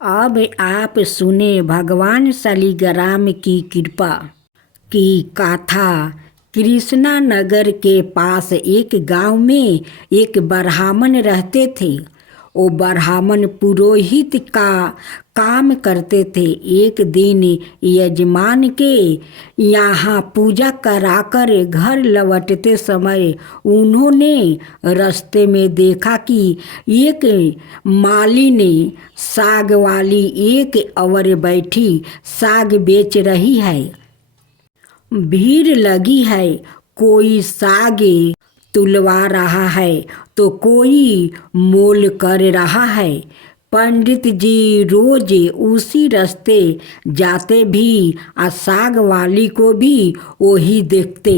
अब आप सुने भगवान शालिग्राम की कृपा की गाथा। कृष्णा नगर के पास एक गांव में एक ब्राह्मण रहते थे। वो ब्राह्मण पुरोहित का काम करते थे। एक दिन यजमान के यहाँ पूजा कराकर घर लौटते समय उन्होंने रास्ते में देखा कि एक मालिन साग वाली एक औरत बैठी साग बेच रही है। भीड़ लगी है, कोई साग तुलवा रहा है तो कोई मोल कर रहा है। पंडित जी रोज उसी रास्ते जाते भी और साग वाली को भी वही देखते।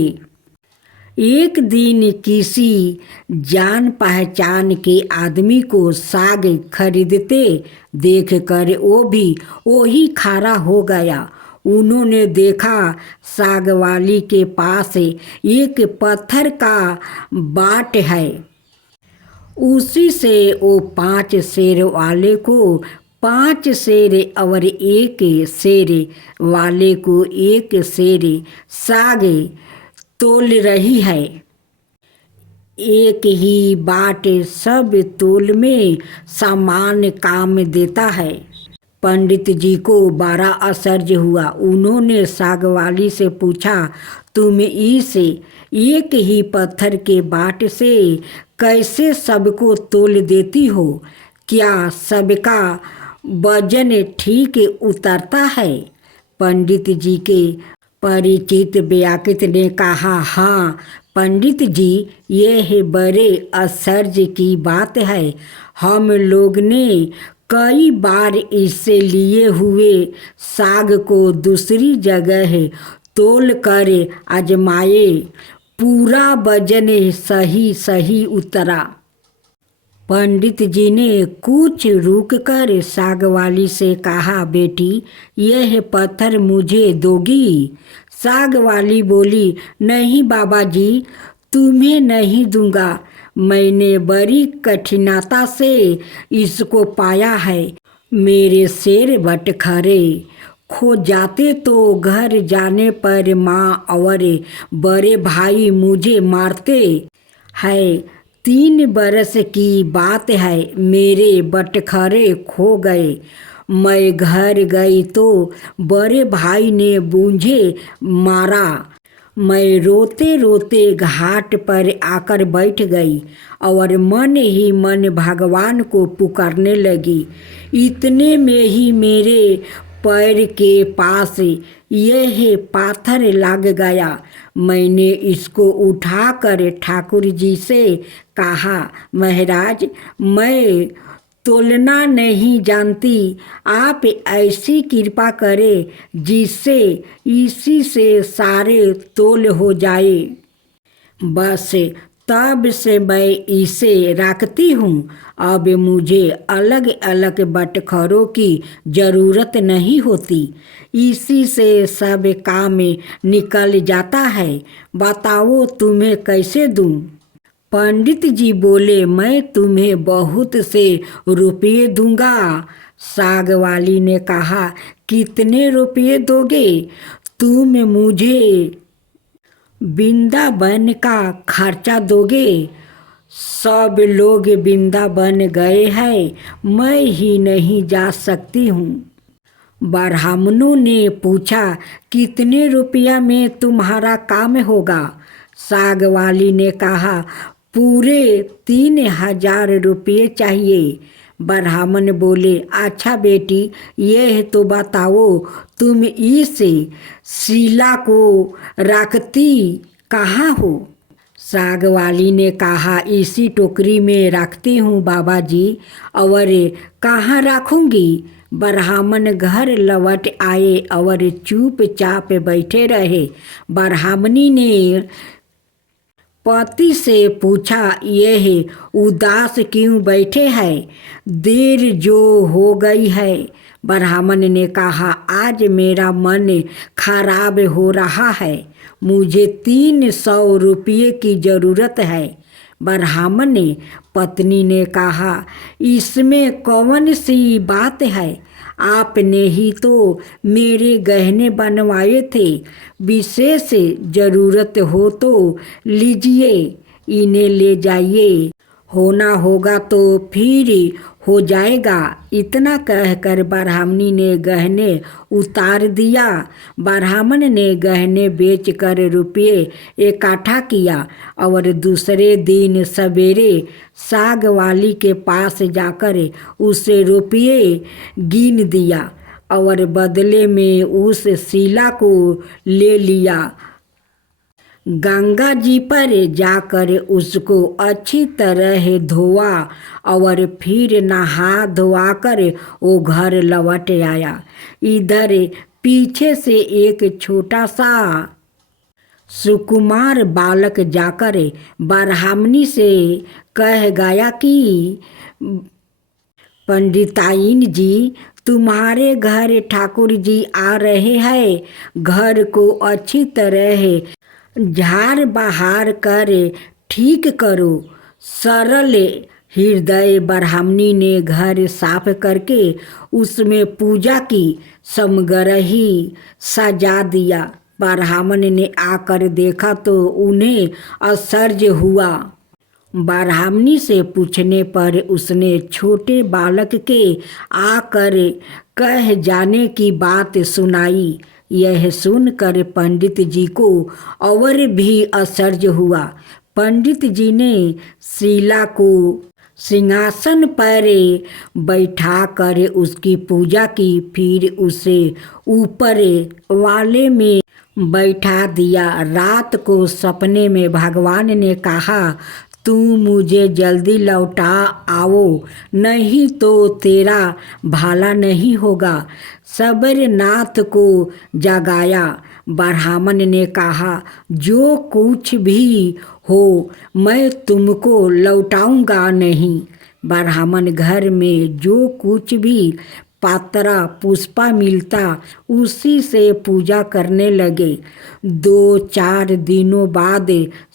एक दिन किसी जान पहचान के आदमी को साग खरीदते देखकर वो भी वही खड़ा हो गया। उन्होंने देखा साग वाली के पास एक पत्थर का बाट है, उसी से वो 5 शेर वाले को 5 शेर और 1 शेर वाले को 1 शेर साग तोल रही है। एक ही बाट सब तोल में समान काम देता है। पंडित जी को बड़ा आश्चर्य हुआ। उन्होंने साग वाली से पूछा, तुम इस एक ही पत्थर के बाट से कैसे सबको तोल देती हो? क्या सबका वजन ठीक उतरता है? पंडित जी के परिचित व्याकृत ने कहा, हाँ पंडित जी, यह बड़े आश्चर्य की बात है। हम लोग ने कई बार इससे लिए हुए साग को दूसरी जगह तोल कर आजमाए, पूरा वजन सही सही उतरा। पंडित जी ने कुछ रुक कर साग वाली से कहा, बेटी यह पत्थर मुझे दोगी? साग वाली बोली, नहीं बाबा जी, तुम्हें नहीं दूंगा। मैंने बड़ी कठिनाई से इसको पाया है। मेरे शेर बटखरे खो जाते तो घर जाने पर माँ और बड़े भाई मुझे मारते हैं। 3 बरस की बात है, मेरे बटखरे खो गए। मैं घर गई तो बड़े भाई ने मुझे मारा। मैं रोते रोते घाट पर आकर बैठ गई और मन ही मन भगवान को पुकारने लगी। इतने में ही मेरे पैर के पास यह पाथर लग गया। मैंने इसको उठाकर ठाकुर जी से कहा, महाराज मैं तोलना नहीं जानती, आप ऐसी कृपा करें जिससे इसी से सारे तोल हो जाए। बस तब से मैं इसे रखती हूँ। अब मुझे अलग अलग बटखरों की ज़रूरत नहीं होती, इसी से सब काम निकल जाता है। बताओ तुम्हें कैसे दूँ? पंडित जी बोले, मैं तुम्हें बहुत से रुपये दूंगा। साग वाली ने कहा, कितने रुपये दोगे? तुम मुझे वृंदावन का खर्चा दोगे? सब लोग वृंदावन गए हैं, मैं ही नहीं जा सकती हूँ। ब्राह्मणों ने पूछा, कितने रुपया में तुम्हारा काम होगा? साग वाली ने कहा, पूरे 3000 रुपये चाहिए। ब्राह्मण बोले, अच्छा बेटी यह तो बताओ, तुम इस शिला को रखती कहाँ हो? साग वाली ने कहा, इसी टोकरी में रखती हूँ बाबा जी। और कहाँ रखूँगी? ब्राह्मण घर लौट आए और चुपचाप बैठे रहे। ब्राह्मणी ने पति से पूछा, यह उदास क्यों बैठे हैं? देर जो हो गई है। ब्राह्मण ने कहा, आज मेरा मन खराब हो रहा है, मुझे 300 रुपये की ज़रूरत है। ब्राह्मण पत्नी ने कहा, इसमें कौन सी बात है, आपने ही तो मेरे गहने बनवाए थे। विशेष जरूरत हो तो लीजिए, इन्हें ले जाइए। होना होगा तो फिर हो जाएगा। इतना कहकर ब्राह्मणी ने गहने उतार दिया। ब्राह्मण ने गहने बेचकर रुपये इकट्ठा किया और दूसरे दिन सवेरे साग वाली के पास जाकर उसे रुपये गिन दिया और बदले में उस शीला को ले लिया। गंगा जी पर जाकर उसको अच्छी तरह धोआ और फिर नहा धोआकर वो घर लौट आया। इधर पीछे से एक छोटा सा सुकुमार बालक जाकर ब्राह्मणी से कह गया कि पंडिताइन जी, तुम्हारे घर ठाकुर जी आ रहे हैं। घर को अच्छी तरह झाड़ बहार कर ठीक करो। सरल हृदय ब्राह्मणी ने घर साफ करके उसमें पूजा की समग्रही सजा दिया। ब्राह्मण ने आकर देखा तो उन्हें आश्चर्य हुआ। ब्राह्मणी से पूछने पर उसने छोटे बालक के आकर कह जाने की बात सुनाई। यह सुनकर पंडित जी को और भी आश्चर्य हुआ। पंडित जी ने शीला को सिंहासन पर बैठा कर उसकी पूजा की। फिर उसे ऊपर वाले में बैठा दिया। रात को सपने में भगवान ने कहा, तू मुझे जल्दी लौटा आओ, नहीं तो तेरा भला नहीं होगा। सबरनाथ को जगाया। ब्राह्मण ने कहा, जो कुछ भी हो मैं तुमको लौटाऊंगा नहीं। ब्राह्मण घर में जो कुछ भी पात्रा पुष्पा मिलता उसी से पूजा करने लगे। 2-4 दिनों बाद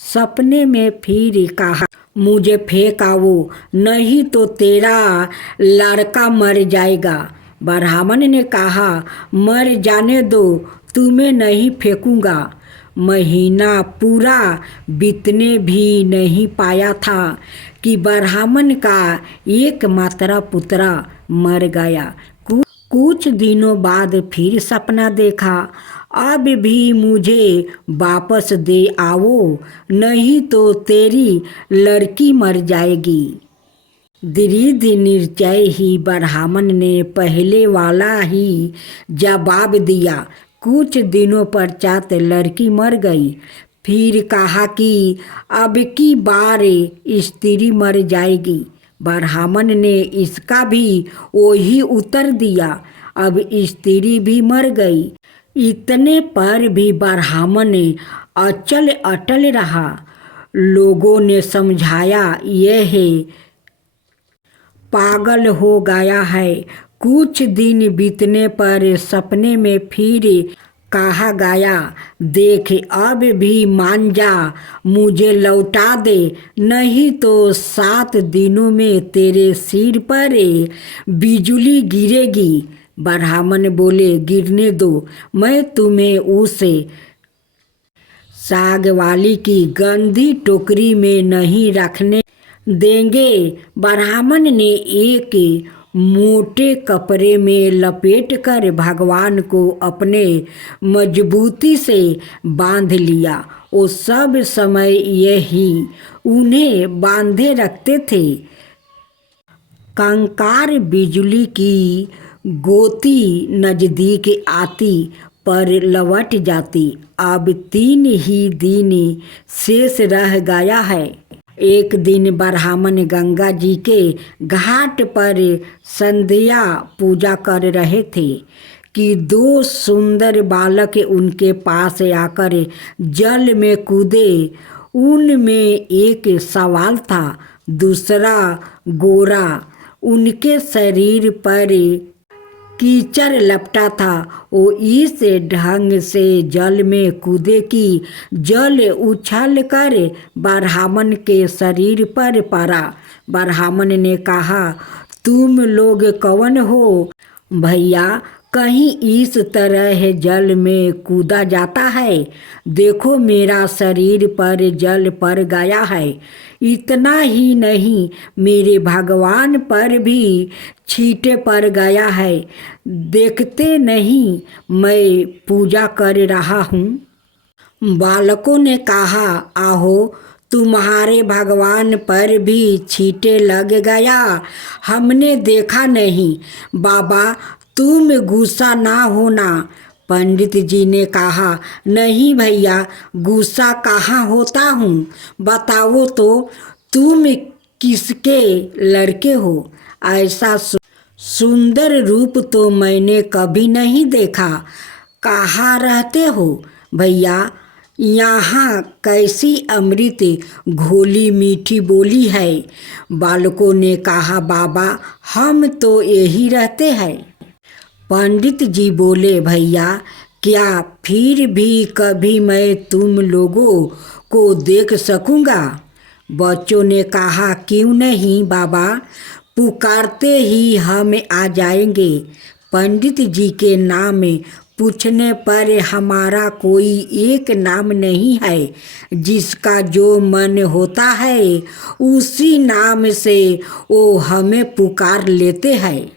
सपने में फिर कहा, मुझे फेंक आओ, नहीं तो तेरा लड़का मर जाएगा। ब्राह्मण ने कहा, मर जाने दो, तुम्हें नहीं फेंकूंगा। महीना पूरा बीतने भी नहीं पाया था कि ब्राह्मण का एकमात्र पुत्र मर गया। कुछ दिनों बाद फिर सपना देखा, अब भी मुझे वापस दे आओ, नहीं तो तेरी लड़की मर जाएगी। दृढ़ निश्चय ही ब्राह्मण ने पहले वाला ही जवाब दिया। कुछ दिनों पश्चात लड़की मर गई। फिर कहा कि अब की बार स्त्री मर जाएगी। ब्राह्मण ने इसका भी वही उत्तर दिया। अब स्त्री भी मर गई। इतने पर भी ब्राह्मण अचल अटल रहा। लोगों ने समझाया, यह पागल हो गया है। कुछ दिन बीतने पर सपने में फिर कहा गया, देख अब भी मान जा, मुझे लौटा दे, नहीं तो 7 दिनों में तेरे सिर पर बिजली गिरेगी। ब्राह्मण बोले, गिरने दो, मैं तुम्हें उस साग वाली की गंदी टोकरी में नहीं रखने देंगे। ब्राह्मण ने एक मोटे कपड़े में लपेटकर भगवान को अपने मजबूती से बांध लिया। वो सब समय यही उन्हें बांधे रखते थे। कंकार बिजली की गोती नजदीक आती पर लौट जाती। अब 3 ही दिन शेष रह गया है। एक दिन ब्राह्मण गंगा जी के घाट पर संध्या पूजा कर रहे थे कि 2 सुंदर बालक उनके पास आकर जल में कूदे। उनमें एक सवाल था, दूसरा गोरा। उनके शरीर पर कीचड़ लपटा था। वो इस ढंग से जल में कूदे कि जल उछल कर ब्राह्मण के शरीर पर पड़ा। ब्राह्मण ने कहा, तुम लोग कौन हो? भैया कहीं इस तरह जल में कूदा जाता है। देखो मेरा शरीर पर जल पड़ गया है। इतना ही नहीं, मेरे भगवान पर भी छींटे पड़ गया है। देखते नहीं मैं पूजा कर रहा हूँ। बालकों ने कहा, आहो तुम्हारे भगवान पर भी छींटे लग गया, हमने देखा नहीं। बाबा तुम गुस्सा ना होना। पंडित जी ने कहा, नहीं भैया गुस्सा कहाँ होता हूँ, बताओ तो तुम किसके लड़के हो? ऐसा सुंदर रूप तो मैंने कभी नहीं देखा। कहाँ रहते हो भैया? यहाँ कैसी अमृत घोली मीठी बोली है। बालकों ने कहा, बाबा हम तो यही रहते हैं। पंडित जी बोले, भैया क्या फिर भी कभी मैं तुम लोगों को देख सकूँगा? बच्चों ने कहा, क्यों नहीं बाबा, पुकारते ही हम आ जाएंगे। पंडित जी के नाम पूछने पर हमारा कोई एक नाम नहीं है। जिसका जो मन होता है उसी नाम से वो हमें पुकार लेते हैं।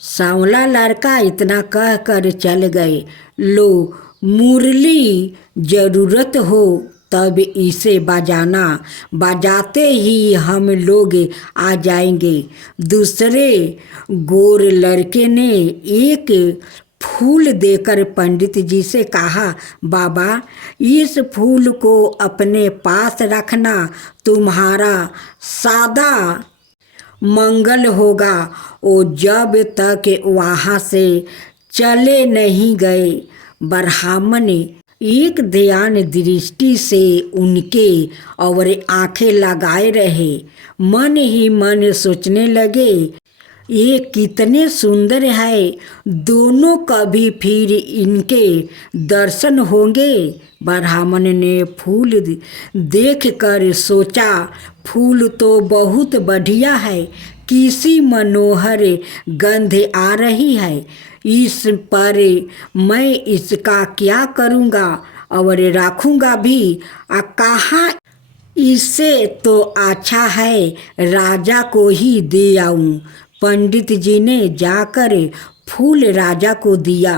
सांवला लड़का इतना कह कर चल गए। लो मुरली जरूरत हो तब इसे बजाना, बजाते ही हम लोग आ जाएंगे। दूसरे गोर लड़के ने एक फूल देकर पंडित जी से कहा, बाबा इस फूल को अपने पास रखना, तुम्हारा सादा मंगल होगा। वो जब तक वहाँ से चले नहीं गए, ब्राह्मण एक ध्यान दृष्टि से उनके और आंखें लगाए रहे। मन ही मन सोचने लगे, ये कितने सुंदर है, दोनों कभी फिर इनके दर्शन होंगे। ब्राह्मण ने फूल देख कर सोचा, फूल तो बहुत बढ़िया है, किसी मनोहर गंध आ रही है। इस पर मैं इसका क्या करूँगा और रखूँगा भी कहाँ? इससे तो अच्छा है राजा को ही दे आऊँ। पंडित जी ने जाकर फूल राजा को दिया।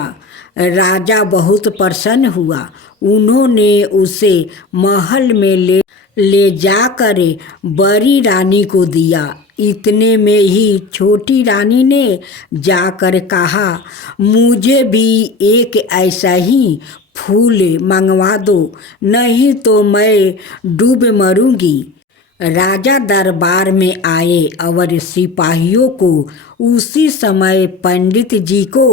राजा बहुत प्रसन्न हुआ। उन्होंने उसे महल में ले जाकर बड़ी रानी को दिया। इतने में ही छोटी रानी ने जाकर कहा, मुझे भी एक ऐसा ही फूल मंगवा दो, नहीं तो मैं डूब मरूंगी। राजा दरबार में आए और सिपाहियों को उसी समय पंडित जी को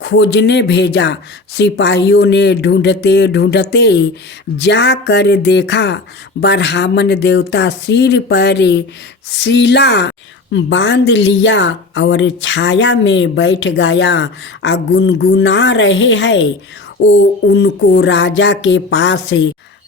खोजने भेजा। सिपाहियों ने ढूंढते ढूंढते जाकर देखा, ब्राह्मण देवता सिर पर शीला बांध लिया और छाया में बैठ गया और गुनगुना रहे हैं। वो उनको राजा के पास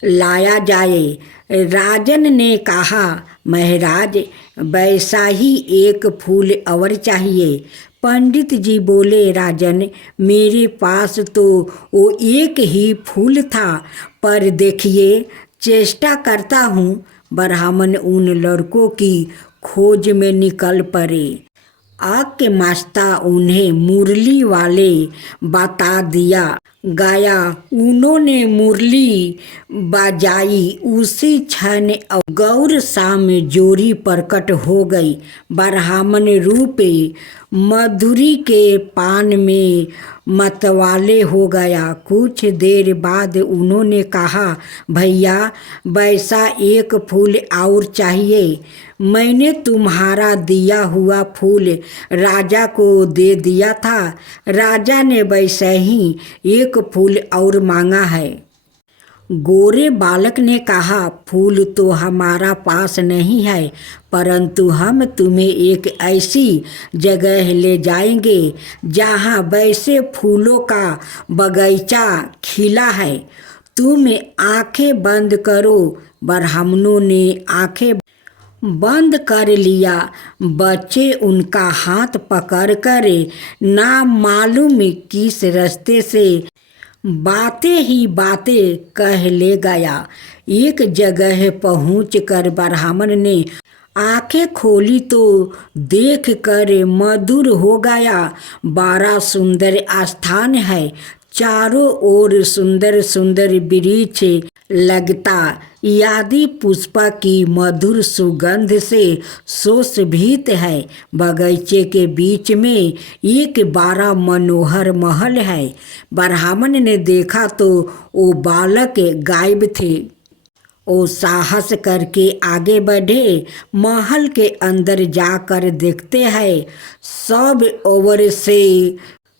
लाया जाए। राजन ने कहा, महाराज वैसा ही एक फूल और चाहिए। पंडित जी बोले, राजन मेरे पास तो वो एक ही फूल था, पर देखिए चेष्टा करता हूँ। ब्राह्मण उन लड़कों की खोज में निकल पड़े। आग के मास्ता उन्हें मुरली वाले बता दिया गया। उन्होंने मुरली बजाई। उसी क्षण गौर शाम जोरी प्रकट हो गई। ब्राह्मण रूप मधुरी के पान में मतवाले हो गया। कुछ देर बाद उन्होंने कहा, भैया वैसा एक फूल और चाहिए। मैंने तुम्हारा दिया हुआ फूल राजा को दे दिया था, राजा ने वैसे ही एक फूल और मांगा है। गोरे बालक ने कहा, फूल तो हमारा पास नहीं है, परंतु हम तुम्हें एक ऐसी जगह ले जाएंगे जहाँ वैसे फूलों का बगीचा खिला है। तुम आंखें बंद करो। ब्राह्मणों ने आंखें बंद कर लिया। बच्चे उनका हाथ पकड़कर ना मालूम किस रास्ते से बातें ही बातें कह ले गया। एक जगह पहुंचकर ब्राह्मण ने आंखें खोली तो देख कर मधुर हो गया। बड़ा सुंदर स्थान है, चारों ओर सुंदर सुंदर वृक्ष लगता आदि पुष्प की मधुर सुगंध से सुशोभित है। बगीचे के बीच में एक बड़ा मनोहर महल है। ब्राह्मण ने देखा तो वो बालक गायब थे। वो साहस करके आगे बढ़े। महल के अंदर जाकर देखते हैं सब ओर से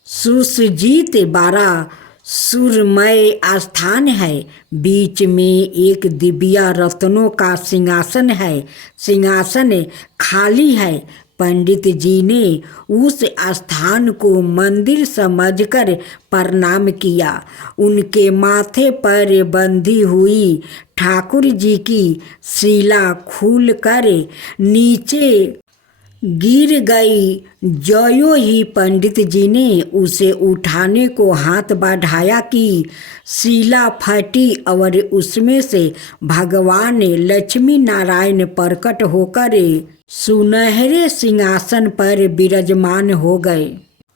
सुसज्जित बड़ा सुरमय स्थान है। बीच में एक दिव्य रत्नों का सिंहासन है। सिंहासन खाली है। पंडित जी ने उस स्थान को मंदिर समझकर प्रणाम किया। उनके माथे पर बंधी हुई ठाकुर जी की शिला खुलकर नीचे गिर गई। ज्यों ही पंडित जी ने उसे उठाने को हाथ बढ़ाया कि शिला फटी और उसमें से भगवान लक्ष्मी नारायण प्रकट होकर सुनहरे सिंहासन पर विराजमान हो गए।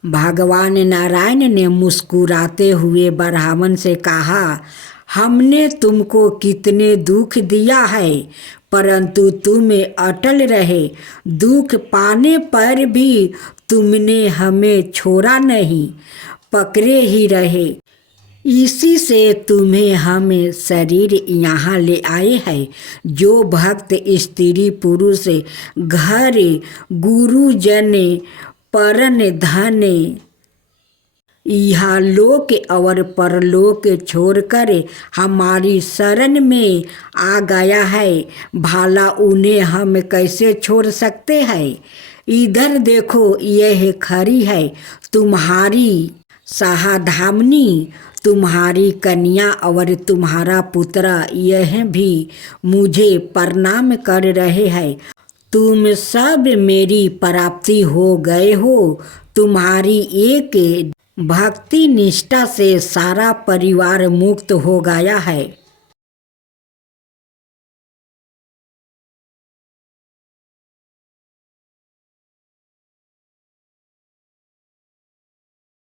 भगवान नारायण ने मुस्कुराते हुए ब्राह्मण से कहा, हमने तुमको कितने दुख दिया है, परंतु तुम अटल रहे। दुख पाने पर भी तुमने हमें छोड़ा नहीं, पकड़े ही रहे। इसी से तुम्हें हम शरीर यहाँ ले आए हैं। जो भक्त स्त्री पुरुष घर गुरुजन परन धन यहाँ लोक और परलोक छोड़कर हमारी शरण में आ गया है, भला उन्हें हम कैसे छोड़ सकते हैं। इधर देखो, यह खड़ी है तुम्हारी सहाधामनी, तुम्हारी कन्या और तुम्हारा पुत्र, यह भी मुझे प्रणाम कर रहे हैं। तुम सब मेरी प्राप्ति हो गए हो। तुम्हारी एक भक्ति निष्ठा से सारा परिवार मुक्त हो गया है।